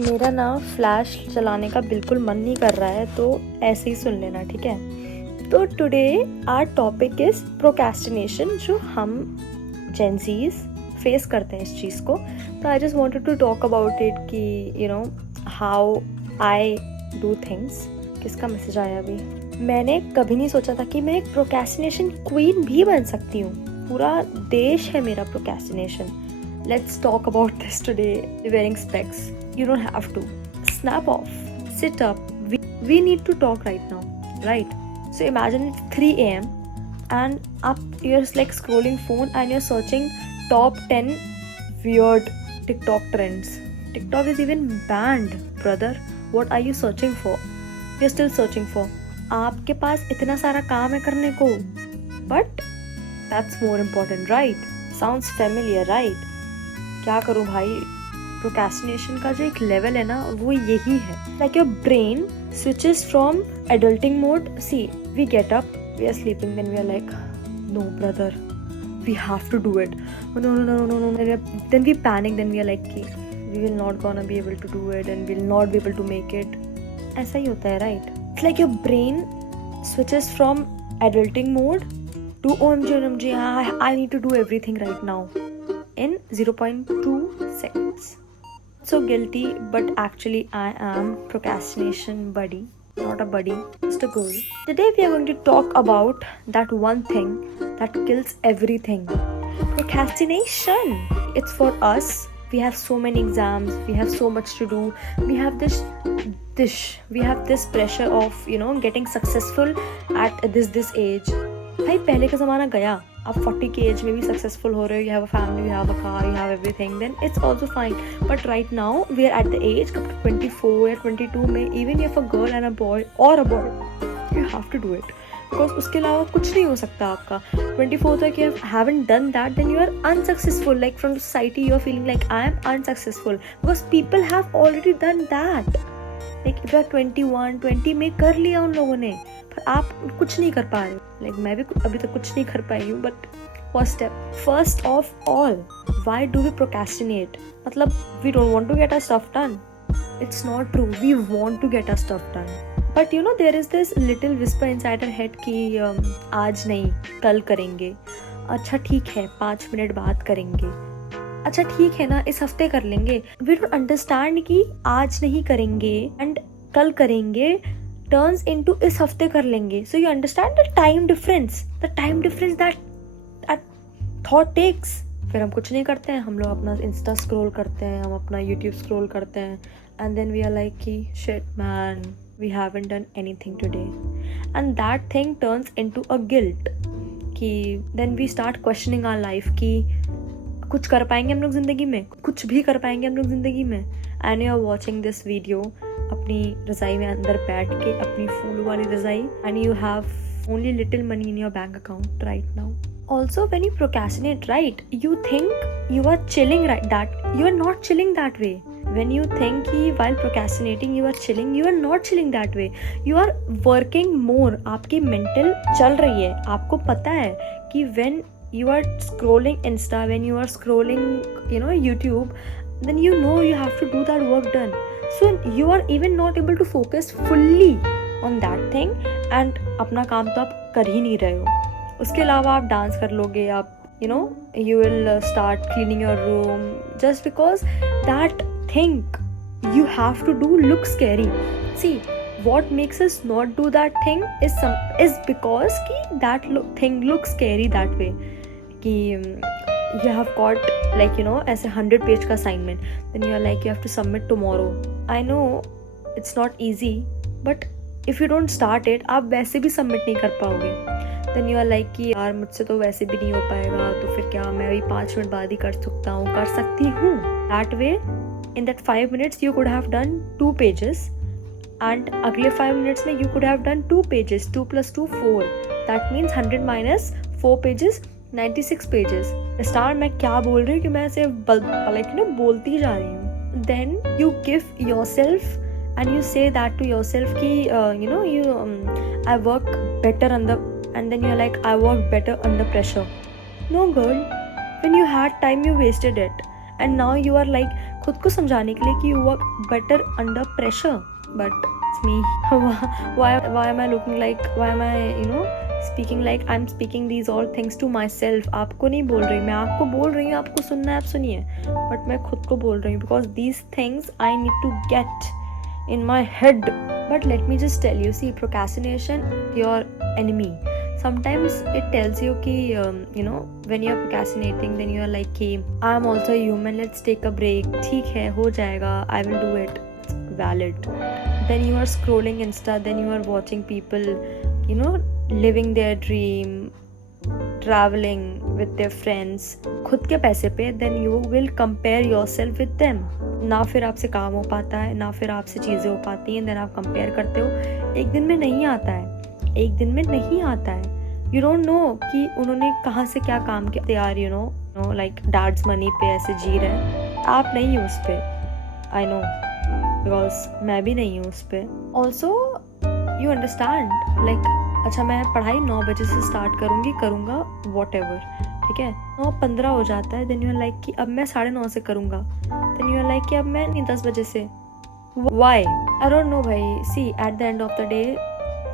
मेरा ना फ्लैश चलाने का बिल्कुल मन नहीं कर रहा है, तो ऐसे ही सुन लेना, ठीक है। तो today our topic is procrastination, जो हम जेंजीज फेस करते हैं इस चीज़ को। तो I just wanted to talk about it कि हाउ आई डू थिंग्स। किसका मैसेज आया अभी? मैंने कभी नहीं सोचा था कि मैं एक प्रोक्रेस्टिनेशन क्वीन भी बन सकती हूँ। पूरा देश है मेरा procrastination. Let's talk about this today. Wearing specs. You don't have to. Snap off. Sit up. We need to talk right now. Right? So imagine it's 3 a.m. and you're like scrolling phone and you're searching top 10 weird TikTok trends. TikTok is even banned, brother. What are you searching for? You're still searching for. आपके पास इतना सारा काम है करने को. But that's more important, right? Sounds familiar, right? क्या करूँ भाई, प्रोक्रेस्टिनेशन का जो एक लेवल है ना, वो यही है। Like your brain switches from adulting mode. See, we get up, we are sleeping, then we are like no brother, we have to do it, no no no no no, then we panic, then we are like कि we will not gonna be able to do it and will not be able to make it. ऐसा ही होता है, right? It's like your brain switches from adulting mode to OMG, I need to do everything right now in 0.2 seconds. So guilty, but actually I am procrastination buddy, not a buddy, just a girl. Today we are going to talk about that one thing that kills everything. Procrastination. It's for us. We have so many exams, we have so much to do, we have this pressure of getting successful at this age. भाई पहले का ज़माना गया। आप 40 की as में भी successful हो रहे हो, you have a family, you have a car, you have everything, then it's also fine. But right now we are at the age 24 या 22 में, even if a girl and a boy और a boy, you have to do it, because उसके अलावा कुछ नहीं हो सकता आपका। 24 तक you haven't done that, then you are unsuccessful. Like from society you are feeling like I am unsuccessful because people have already done that. Like if you are 20 में कर लिया उन लोगों ने, पर आप कुछ नहीं कर पा रहे। लाइक मैं भी अभी तक कुछ नहीं कर पाई हूँ। But first of all, why do we procrastinate? मतलब we don't want to get our stuff done. It's not true, we want to their stuff done, but there is this little whisper inside our head कि आज नहीं, कल करेंगे। अच्छा ठीक है, 5 minute बाद करेंगे। अच्छा ठीक है ना, इस हफ्ते कर लेंगे। वी डोंट अंडरस्टैंड कि आज नहीं करेंगे एंड कल करेंगे turns into इस हफ्ते कर लेंगे। So you understand the time difference that thought takes. फिर हम कुछ नहीं करते हैं, हम लोग अपना इंस्टा स्क्रॉल करते हैं, हम अपना यूट्यूब स्क्रॉल करते हैं, and then we are like कि shit man, we haven't done anything today, and that thing turns into a guilt कि then we start questioning our life कि कुछ कर पाएंगे हम लोग ज़िंदगी में, कुछ भी कर पाएंगे हम लोग ज़िंदगी में। And you are watching this video अपनी रज़ाई में अंदर बैठ के, अपनी फूल वाली रज़ाई, and you have only little money in your bank account right now. Also, when you procrastinate, right, you think you are chilling, right? That you are not chilling that way. When you think कि while procrastinating you are chilling, you are not chilling that way. You are working more. आपकी mental चल रही है। आपको पता है कि when you are scrolling Insta, when you are scrolling YouTube, then you have to do that work done. So you are even not able to focus fully on that thing, and अपना काम तो आप कर ही नहीं रहे हो। उसके अलावा आप डांस कर लोगे, आप you will start cleaning your room just because that thing you have to do looks scary. See, what makes us not do that thing is because कि that thing looks scary that way. कि you have got like ऐसे 100 page का assignment, then you are like you have to submit tomorrow. I know it's not easy, but if you don't start it, आप वैसे भी submit नहीं कर पाओगे। then you are like कि यार मुझसे तो वैसे भी नहीं हो पाएगा, तो फिर क्या, मैं अभी 5 मिनट बाद ही कर सकती हूँ। that way in that 5 minutes you could have done 2 pages, and अगले 5 minutes में you could have done 2 pages, 2 + 2 4, that means 100 minus 4 pages 96 pages. Star मैं क्या बोल रही हूँ कि मैं ऐसे बोलती जा रही हूँ। Then you give yourself and you say that to yourself कि I work better and then you are like I work better under pressure. No girl, when you had time you wasted it, and now you are like खुद को समझाने के लिए कि you work better under pressure, but it's me. why am I looking like, why am I speaking like I'm speaking these all things to myself? आपको नहीं बोल रही, मैं आपको बोल रही हूँ, आपको सुनना है आप सुनिए, बट मैं खुद को बोल रही हूँ because these things I need to get in my head. But let me just tell you, see, procrastination, your enemy. Sometimes it tells you कि when you're procrastinating, then you're like कि I'm also human, let's take a break, ठीक है हो जाएगा, I will do it, it's valid. Then you are scrolling Insta, then you are watching people living their dream, traveling with their friends, खुद के पैसे पे, then you will compare yourself with them. ना फिर आपसे काम हो पाता है, ना फिर आपसे चीज़ें हो पाती हैं, then आप कंपेयर करते हो। एक दिन में नहीं आता है, एक दिन में नहीं आता है। You don't know कि उन्होंने कहाँ से क्या काम किया। They are like dad's money पे ऐसे जी रहे हैं, आप नहीं हो उस पे। I know because मैं भी नहीं हूँ उस पे। Also you understand, like अच्छा मैं पढ़ाई 9 बजे से स्टार्ट करूँगा whatever, ठीक है, 9:15 हो जाता है, then you are like कि अब मैं 9:30 से करूँगा, then you are like कि अब मैं नहीं 10 बजे से। Why? I don't know भाई। See, at the end of the day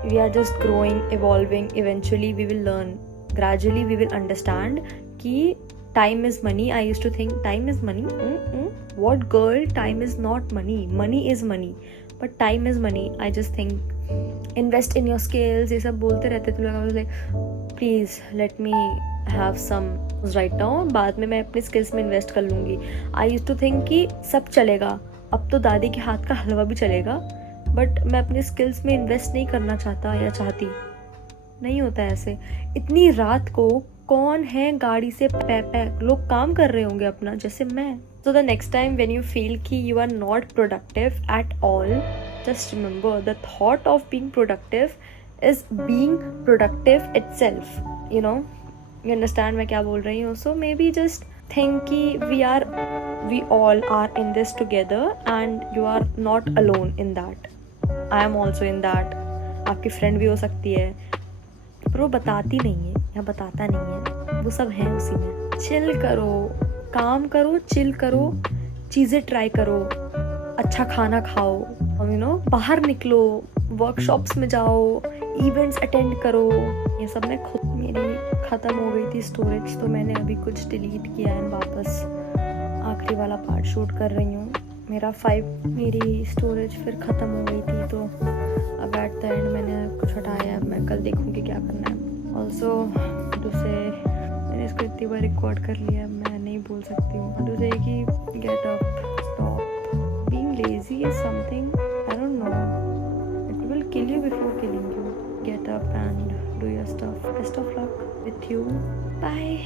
we are just growing, evolving, eventually we will learn, gradually we will understand कि time is money. I used to think time is money. What girl? Time is not money. Money is money, but time is money. I just think invest in your skills, ये सब बोलते रहते थे लोग। like please let me have some right now, बाद में मैं अपने skills में invest कर लूँगी। I used to think कि सब चलेगा, अब तो दादी के हाथ का हलवा भी चलेगा, बट मैं अपने skills में invest नहीं करना चाहता या चाहती। नहीं होता ऐसे। इतनी रात को कौन है गाड़ी से पैक, लोग काम कर रहे होंगे अपना, जैसे मैं। So the next time when you feel कि you are not productive at all, just remember the thought of being productive is being productive itself. You understand मैं क्या बोल रही हूँ? So maybe just think कि we all are in this together and you are not alone in that. I am also in that. आपकी friend भी हो सकती है, पर वो बताती नहीं है या बताता नहीं है, वो सब है उसी में। चिल करो, काम करो, चिल करो, चीज़ें ट्राई करो, अच्छा खाना खाओ, बाहर निकलो, वर्कशॉप्स में जाओ, इवेंट्स अटेंड करो। ये सब मैं खुद, मेरी ख़त्म हो गई थी स्टोरेज, तो मैंने अभी कुछ डिलीट किया है, वापस आखिरी वाला पार्ट शूट कर रही हूँ। मेरी स्टोरेज फिर ख़त्म हो गई थी, तो अब एट द एंड मैंने कुछ हटाया। अब मैं कल देखूँगी क्या करना है। ऑल्सो मैंने इसको इतनी बार रिकॉर्ड कर लिया, मैं नहीं बोल सकती हूँ। दूसरे कि get up, stop being lazy is something, I don't know, it will kill you before killing you. Get up and do your stuff. Best of luck with you, bye.